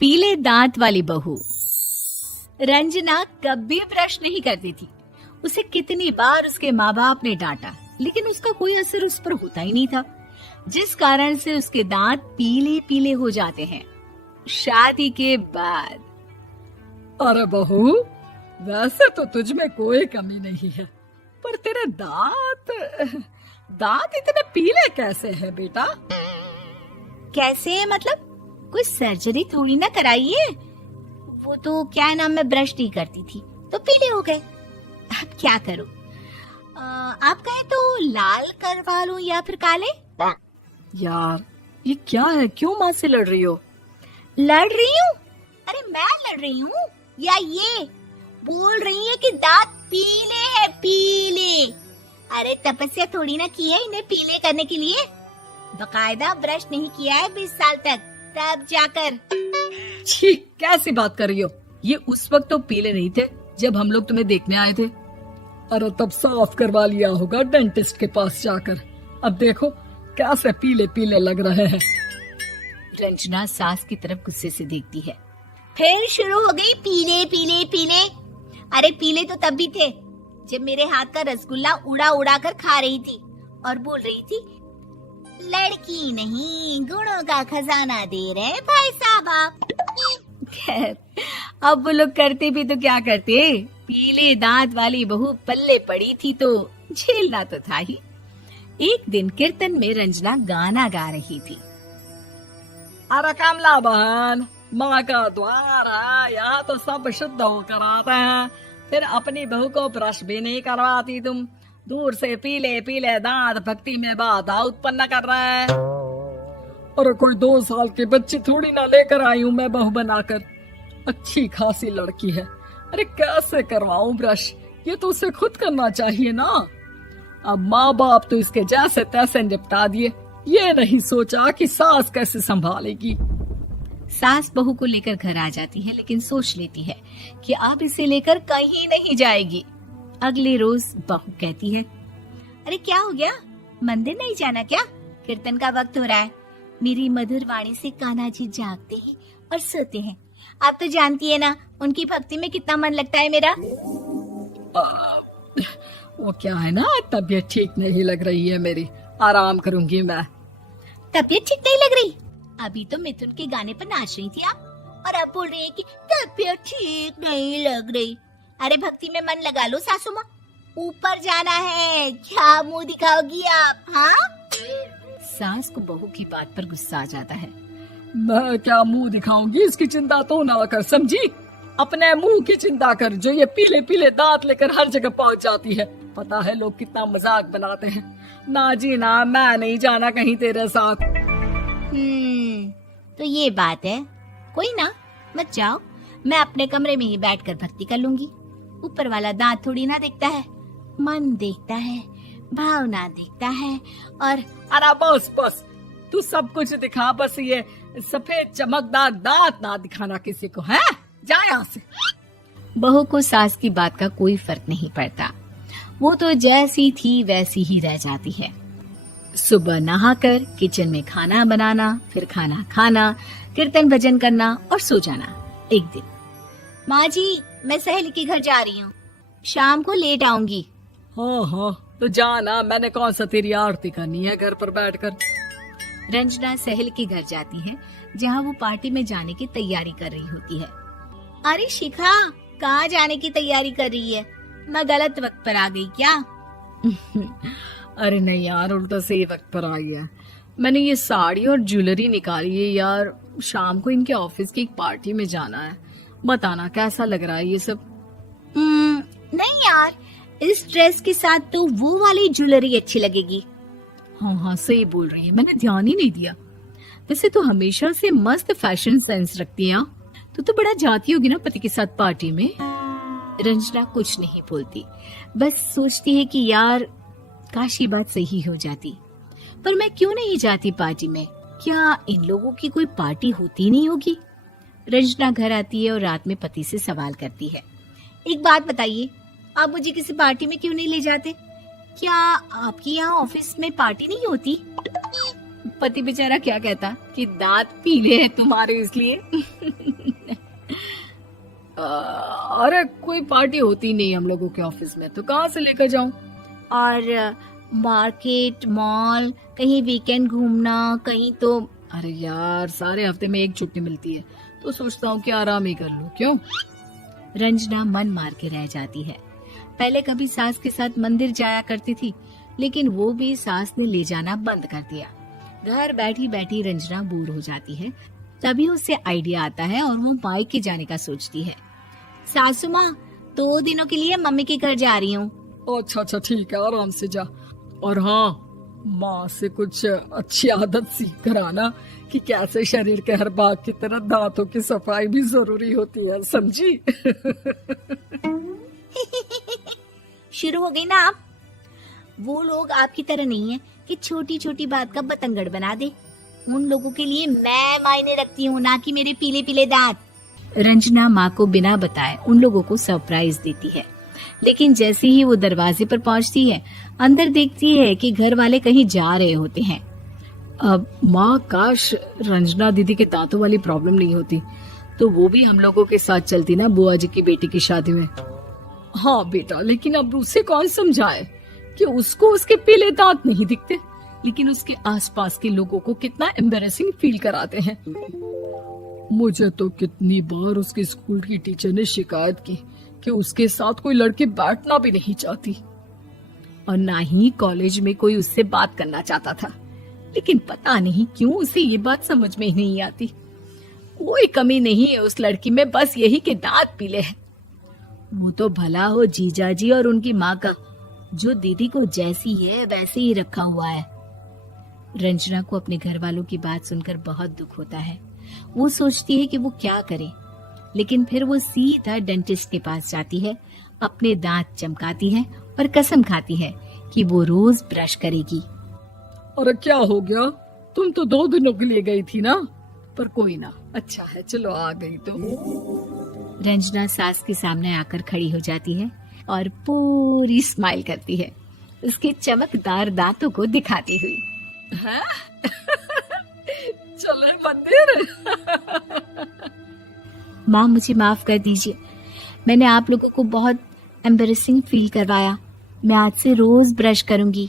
पीले दांत वाली बहू। रंजना कभी ब्रश नहीं करती थी। उसे कितनी बार उसके माँ बाप ने डांटा, लेकिन उसका कोई असर उस पर होता ही नहीं था, जिस कारण से उसके दांत पीले पीले हो जाते हैं। शादी के बाद अरे बहू, वैसे तो तुझ में कोई कमी नहीं है, पर तेरे दांत इतने पीले कैसे हैं बेटा? कैसे मतलब? कोई सर्जरी थोड़ी ना कराई है। वो तो क्या नाम, मैं ब्रश नहीं करती थी तो पीले हो गए। अब क्या करूं? आप कहें तो लाल करवा लूं या फिर काले? यार ये क्या है, क्यों माँ से लड़ रही हो? लड़ रही हूँ? अरे मैं लड़ रही हूँ या ये बोल रही है कि दांत पीले हैं, पीले। अरे तपस्या थोड़ी ना की है इन्हें पीले करने के लिए। बकायदा ब्रश नहीं किया है 20 साल तक, तब जाकर। छी, कैसी बात कर रही हो? ये उस वक्त तो पीले नहीं थे जब हम लोग तुम्हें देखने आए थे। अरे तब साफ करवा लिया होगा डेंटिस्ट के पास जाकर। अब देखो कैसे पीले पीले लग रहे हैं। रंजना सास की तरफ गुस्से से देखती है। फिर शुरू हो गई पीले पीले पीले। अरे पीले तो तब भी थे जब मेरे हाथ का रसगुल्ला उड़ा उड़ा कर खा रही थी और बोल रही थी, लड़की नहीं गुणों का खजाना दे रहे भाई साहब आप। खैर, अब वो लोग करते भी तो क्या करते, पीले दांत वाली बहू पल्ले पड़ी थी तो झेलना तो था ही। एक दिन कीर्तन में रंजना गाना गा रही थी। अरे कमला बहन, माँ का द्वार है, यहाँ तो सब शुद्ध होकर आते हैं, फिर अपनी बहू को ब्रश भी नहीं करवाती तुम। दूर से पीले पीले दांत भक्ति में बाधा उत्पन्न कर रहे हैं। अरे कोई 2 साल के बच्ची थोड़ी ना लेकर आई हूँ मैं बहू बनाकर। अच्छी खासी लड़की है, अरे कैसे करवाऊं ब्रश? ये तो उसे खुद करना चाहिए ना। अब माँ बाप तो इसके जैसे तैसे निपटा दिए, ये नहीं सोचा कि सास कैसे संभालेगी। सास बहू को लेकर घर आ जाती है, लेकिन सोच लेती है कि अब इसे लेकर कहीं नहीं जाएगी। अगले रोज बहू कहती है, अरे क्या हो गया, मंदिर नहीं जाना क्या? कीर्तन का वक्त हो रहा है। मेरी मधुर वाणी से कान्हा जी जागते हैं और सोते हैं। आप तो जानती है ना उनकी भक्ति में कितना मन लगता है मेरा। वो क्या है ना, तबीयत ठीक नहीं लग रही है मेरी, आराम करूंगी मैं। तबीयत ठीक नहीं लग रही? अभी तो मिथुन के गाने पर नाच रही थी आप, और अब बोल रही है कि तबीयत ठीक नहीं लग रही। अरे भक्ति में मन लगा लो सासू माँ, ऊपर जाना है, क्या मुंह दिखाओगी आप? हाँ? सास को बहू की बात पर गुस्सा आ जाता है। मैं क्या मुंह दिखाऊंगी, इसकी चिंता तो ना कर, समझी? अपने मुंह की चिंता कर, जो ये पीले पीले दांत लेकर हर जगह पहुंच जाती है। पता है लोग कितना मजाक बनाते हैं। ना जी ना, मैं नहीं जाना कहीं तेरे साथ। तो ये बात है, कोई ना, मत जाओ, मैं अपने कमरे में ही बैठकर भक्ति कर लूंगी। ऊपर वाला दांत थोड़ी ना देखता है, मन देखता है, भावना देखता है। और अरे बस बस, तू सब कुछ दिखा, बस ये सफेद चमकदार दांत ना दिखाना किसी को, है? जा यहाँ से। बहू को सास की बात का कोई फर्क नहीं पड़ता, वो तो जैसी थी वैसी ही रह जाती है। सुबह नहाकर किचन में खाना बनाना, फिर खाना खाना, कीर्तन भजन करना और सो जाना। एक दिन, माँ जी मैं सहेली के घर जा रही हूँ, शाम को लेट आऊंगी। हाँ हाँ तो जाना, मैंने कौन सा तेरी आरती करनी है घर पर बैठकर। रंजना सहेली के घर जाती है, जहाँ वो पार्टी में जाने की तैयारी कर रही होती है। अरे शिखा, कहाँ जाने की तैयारी कर रही है? मैं गलत वक्त पर आ गई क्या? अरे नहीं यार, उल्टा सही वक्त पर आ गया। मैंने ये साड़ी और ज्वेलरी निकाली है यार, शाम को इनके ऑफिस की एक पार्टी में जाना है। बताना कैसा लग रहा है ये सब? नहीं यार, इस ड्रेस के साथ तो वो वाली ज्वेलरी अच्छी लगेगी। हाँ हाँ सही बोल रही है, मैंने ध्यान ही नहीं दिया। वैसे तो हमेशा से मस्त फैशन सेंस रखती है। तो बड़ा जाती होगी ना पति के साथ पार्टी में। रंजना कुछ नहीं बोलती, बस सोचती है कि यार काश ये बात सही हो जाती, पर मैं क्यों नहीं जाती पार्टी में? क्या इन लोगों की कोई पार्टी होती नहीं होगी? रंजना घर आती है और रात में पति से सवाल करती है, एक बात बताइए, आप मुझे किसी पार्टी में क्यों नहीं ले जाते? क्या आपकी यहाँ ऑफिस में पार्टी नहीं होती? पति बेचारा क्या कहता कि दांत पीले हैं तुम्हारे इसलिए। अरे कोई पार्टी होती नहीं हम लोगों के ऑफिस में, तो कहाँ से लेकर जाऊं? और मार्केट, मॉल, कहीं वीकेंड घूमना, कहीं तो। अरे यार सारे हफ्ते में एक छुट्टी मिलती है, तो सोचता हूँ कि आराम ही कर लूं। क्यों? रंजना मन मार के रह जाती है। पहले कभी सास के साथ मंदिर जाया करती थी, लेकिन वो भी सास ने ले जाना बंद कर दिया। घर बैठी बैठी रंजना बोर हो जाती है। तभी उसे आइडिया आता है और वो मायके जाने का सोचती है। सासू माँ, 2 दिनों के लिए मम्मी के घर जा रही हूँ। अच्छा अच्छा ठीक है, आराम से जा। और हाँ, माँ से कुछ अच्छी आदत सीख कर आना कि कैसे शरीर के हर भाग की तरह दांतों की सफाई भी जरूरी होती है, समझी? शुरू हो गई ना आप। वो लोग आपकी तरह नहीं है कि छोटी छोटी बात का बतंगड़ बना दे। उन लोगों के लिए मैं मायने रखती हूँ, ना कि मेरे पीले पीले दांत। रंजना माँ को बिना बताए उन लोगों को सरप्राइज देती है, लेकिन जैसे ही वो दरवाजे पर पहुंचती है, अंदर देखती है कि घर वाले कहीं जा रहे होते हैं। अब माँ, काश रंजना दीदी के दांतों वाली प्रॉब्लम नहीं होती, तो वो भी हम लोगों के साथ चलती ना बुआ जी की बेटी की शादी में। हाँ बेटा, लेकिन अब उसे कौन समझाए कि उसको उसके पीले दांत नहीं दिखते, लेकिन उसके आसपास के लोगों को कितना एम्बैरेसिंग फील कराते हैं। मुझे तो कितनी बार उसके स्कूल की टीचर ने शिकायत की कि उसके साथ कोई लड़की बैठना भी नहीं चाहती, और ना ही कॉलेज में कोई उससे बात करना चाहता था। लेकिन पता नहीं क्यों उसे ये बात समझ में ही नहीं आती। कोई कमी नहीं है उस लड़की में, बस यही कि दांत पीले हैं। वो तो भला हो जीजा जी और उनकी माँ का, जो दीदी को जैसी है वैसे ही रखा हुआ है। रंजना को अपने घर वालों की बात सुनकर बहुत दुख होता है। वो सोचती है कि वो क्या करे, लेकिन फिर वो सीधा डेंटिस्ट के पास जाती है, अपने दांत चमकाती है और कसम खाती है कि वो रोज ब्रश करेगी। अरे क्या हो गया? तुम तो 2 दिनों के लिए गई थी ना। पर कोई ना, अच्छा है, चलो आ गई तो। रंजना सास के सामने आकर खड़ी हो जाती है और पूरी स्माइल करती है, उसके चमकदार दांतों को दिखाती हुई। हैं? चले मंदिर। माँ, मुझे माफ कर दीजिए, मैंने आप लोगों को बहुत एम्बैरेसिंग फील करवाया। मैं आज से रोज ब्रश करूंगी।